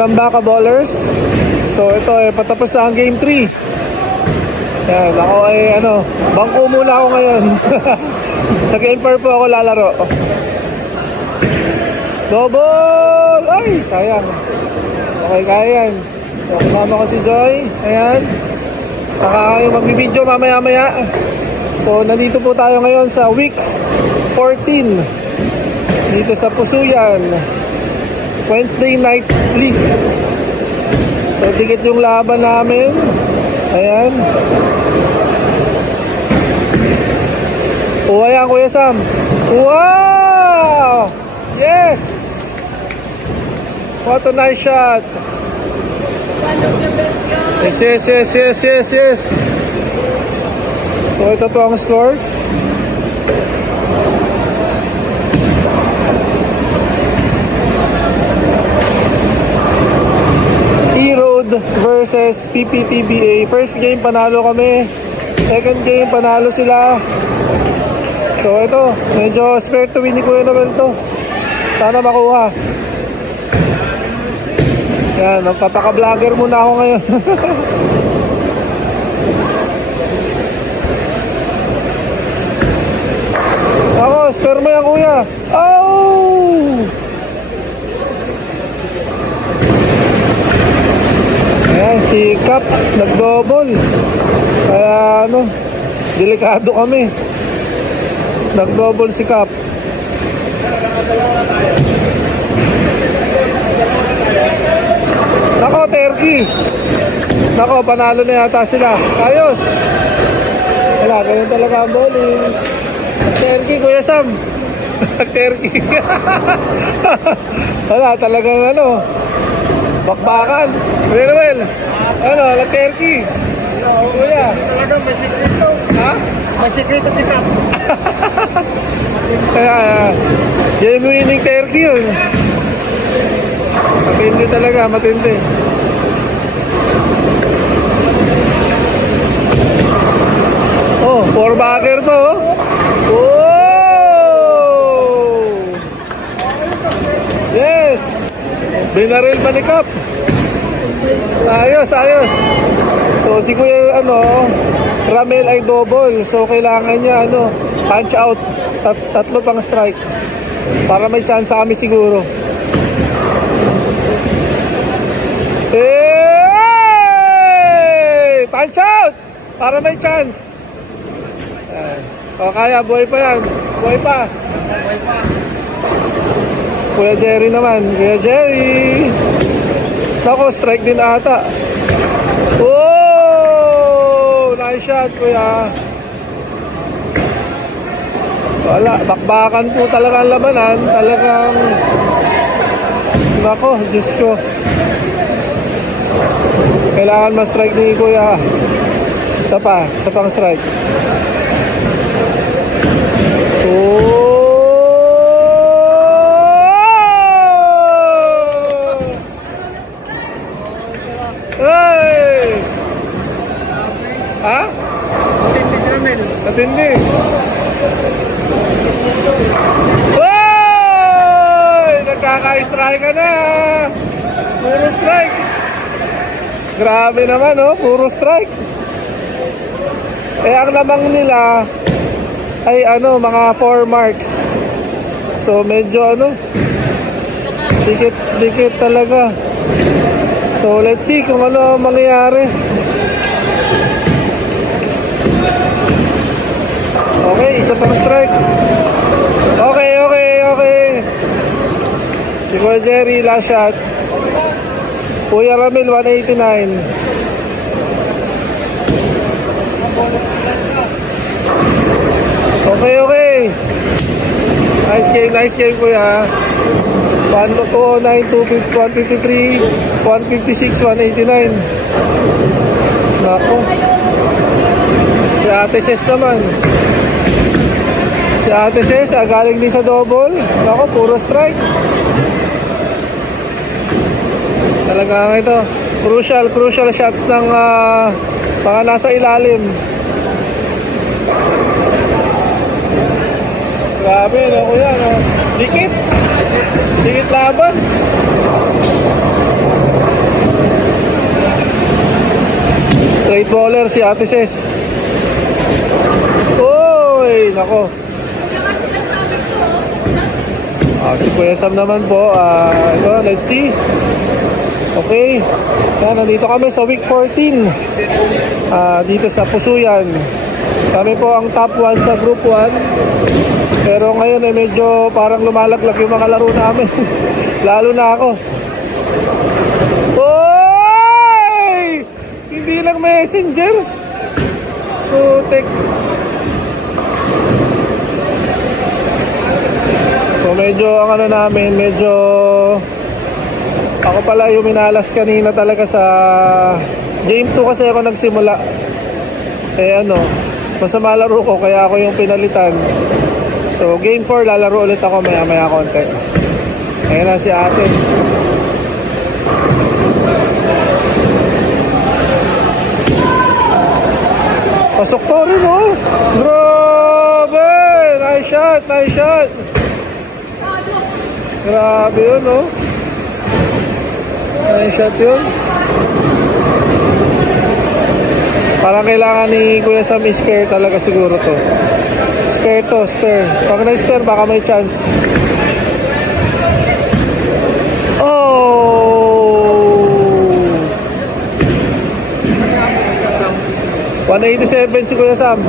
Welcome back, ballers. So ito patapos na ang game 3. Yan, ako bangko muna ako ngayon. Sa game 4 po ako lalaro. Double! Ay, sayang. Okay, kaya yan. So, kasama ko si Joy. Ayan. Saka kayo magbibideo mamaya-maya. So, nandito po tayo ngayon sa week 14. Dito sa Pusuyan. Wednesday night league. So, dikit yung laban namin. Ayan. O, ayan, Kuya Sam. Wow! Yes! What a nice shot. One of the best guys. Yes. So, ito po ang score. E-Road versus PPPBA. First game, panalo kami. Second game, panalo sila. So, ito. Medyo spare to win ni Kuya Noel to. Sana makuha. Yan, magpapaka-vlogger muna ako ngayon. Ako, spare mo yan, Kuya. Oh! Ayan, si Cap nag-double. Kaya delikado kami. Nag-double si Cap. Nako, Terky. Nako, panalo na yata sila. Ayos. Wala, ganyan talaga ang bowling. Terky, Kuya Sam. Terky. Wala, talagang bakbakan. Kuya Noel. Terky. Kuya. Talagang may sikrito. Ha? May sikrito si Cap. Kaya, game winning Terky yun. Matindi talaga, matindi. Oh, 4-bagger to. Oh! Yes! Binaril pa ni Cap. Ayos. So, si Kuya, Ramel ay double. So, kailangan niya, punch out. Tatlo pang strike. Para may chance kami siguro. Hey! Punch out! Para may chance. O kaya, buhay pa yan. Buhay pa. Kuya Jerry naman. Kuya Jerry. Ako, strike din ata. Oh! Nice shot, Kuya. Wala, bakbakan po talaga ang labanan. Talagang nako, Diyos ko. Kailangan ma-strike ni Kuya. Isa pang strike. Hey! Ha? Matindi si Ramel. Matindi. Hey! Nagkaka-strike ka na. Puro strike. Grabe naman, puro strike. Ang lamang nila ay mga 4 marks. So medyo dikit talaga. So let's see kung ano mangyayari. Okay, isa pang strike. Okay. Si Kuya Jerry, last shot. Kuya Ramil, 189. Okay. Nice game, Kuya. 109, 153, 156, 189. Nako. Si Ate Ses naman. Si Ate Ses, galing din sa double. Nako, puro strike. Talagang ito, crucial shots ng mga nasa ilalim. Grabe, Kuya, Dikit laban. Straight bowler si Ate Ses. Uy, nako. Si Kuya Sam naman po. Ito, let's see. Okay. Yan, nandito kami sa week 14. Dito sa Pusuyan. Kami po ang top 1 sa group 1. Pero ngayon ay medyo parang lumalaglag yung mga laro namin. Lalo na ako. Oy! Hindi lang messenger. Putek. So medyo ang ano namin, medyo ako pala yung minalas kanina talaga sa game 2 kasi ako nagsimula. Masama laro ko kaya ako yung pinalitan. So game 4 lalaro ulit ako maya konti. Ayan na si ate. Pasok to rin oh. Grabe! Nice shot, nice shot. Grabe yun oh. Nice shot yun. Parang kailangan ni Kuya Sam spare talaga siguro to. Spare to, spare. Pag na-spare baka may chance. Oh! 187 si Kuya Sam.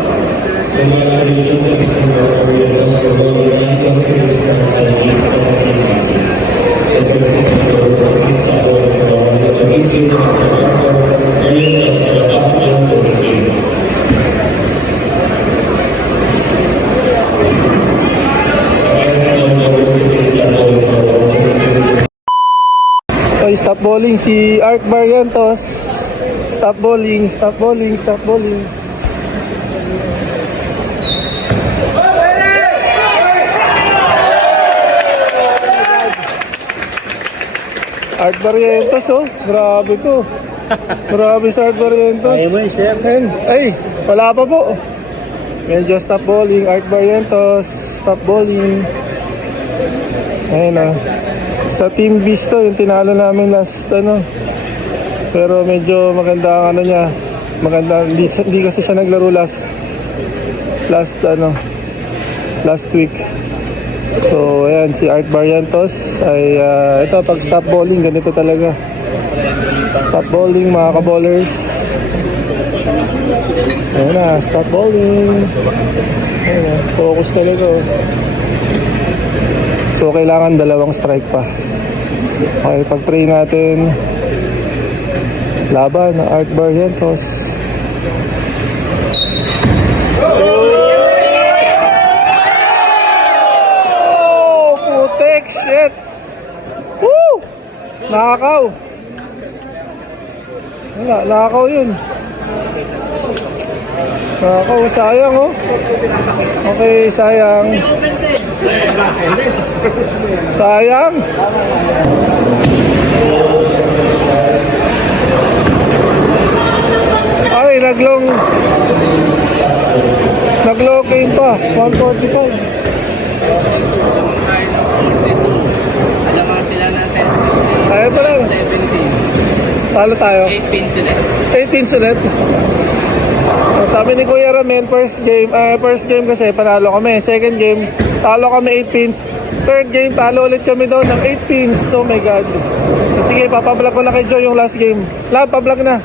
Okay, stop bowling si Art Barrientos. Stop bowling, stop bowling, stop bowling. Art Barrientos oh, grabe ko. Grabe si Art Barrientos. Ay, wala pa po. Medyo stop bowling, Art Barrientos, stop bowling. Ayun na. Sa Team Beast to, yung tinalo namin last Pero medyo maganda ang niya. Maganda, hindi kasi siya naglaro last week. So ayan, si Art Barrientos ay ito pag stop bowling ganito talaga. Stop bowling mga ka-bowlers. Ayan na, stop bowling. Ayan na, focus talaga oh. So kailangan 2 strike pa. Okay, pag-pray natin. Laban ng Art Barrientos. Oh, putek, shits. Woo! Nakakaw. Wala, nakakaw yun. Nakakaw, sayang oh. Okay, sayang. Sayang. Ay, nag-long game pa. 145. Alam sila natin. Tayo pa lang. 17. Talo tayo. 8 pins ulit. 8 pins ulit. Sabi ni Kuya Ramel, first game kasi panalo kami. Second game, talo kami 8 pins. Third game, talo ulit kami daw ng 8 pins. Oh my God. So, sige, papablog ko na kay Joy yung last game. Lahat, pablog na.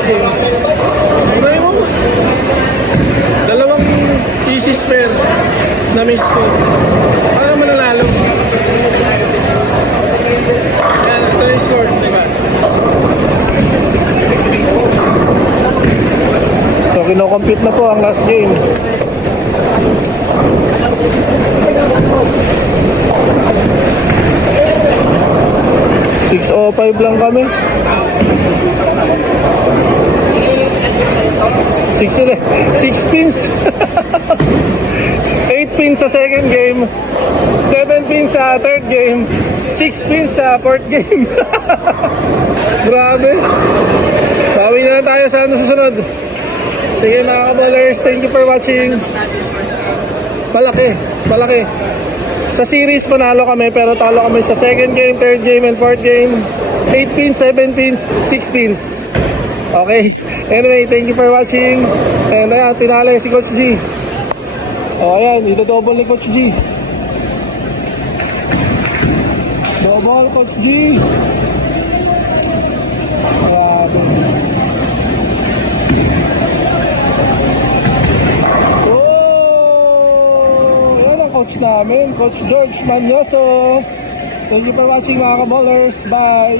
Ano mo? Dalawang easy spare na miss ko. Paano mananalo? Yan, ito yung score, di ba? So, kinocompute na po ang last game. $605 lang kami. 6 pins. 8 pins sa second game. 7 pins sa third game. 6 pins sa fourth game. Grabe. Bawi na lang tayo sa susunod. Sige mga kabolers, thank you for watching. Malaki. Sa series panalo kami pero talo kami sa second game, third game, and fourth game. 8 pins, 7 pins, 6 pins. Okay. Anyway, thank you for watching. And ayan, tinalo si Coach G. O ayan, ito-double ni Coach G. Double Coach G. Grabe. Coach namin, Coach George Manyoso. Thank you for watching mga kaballers. Bye!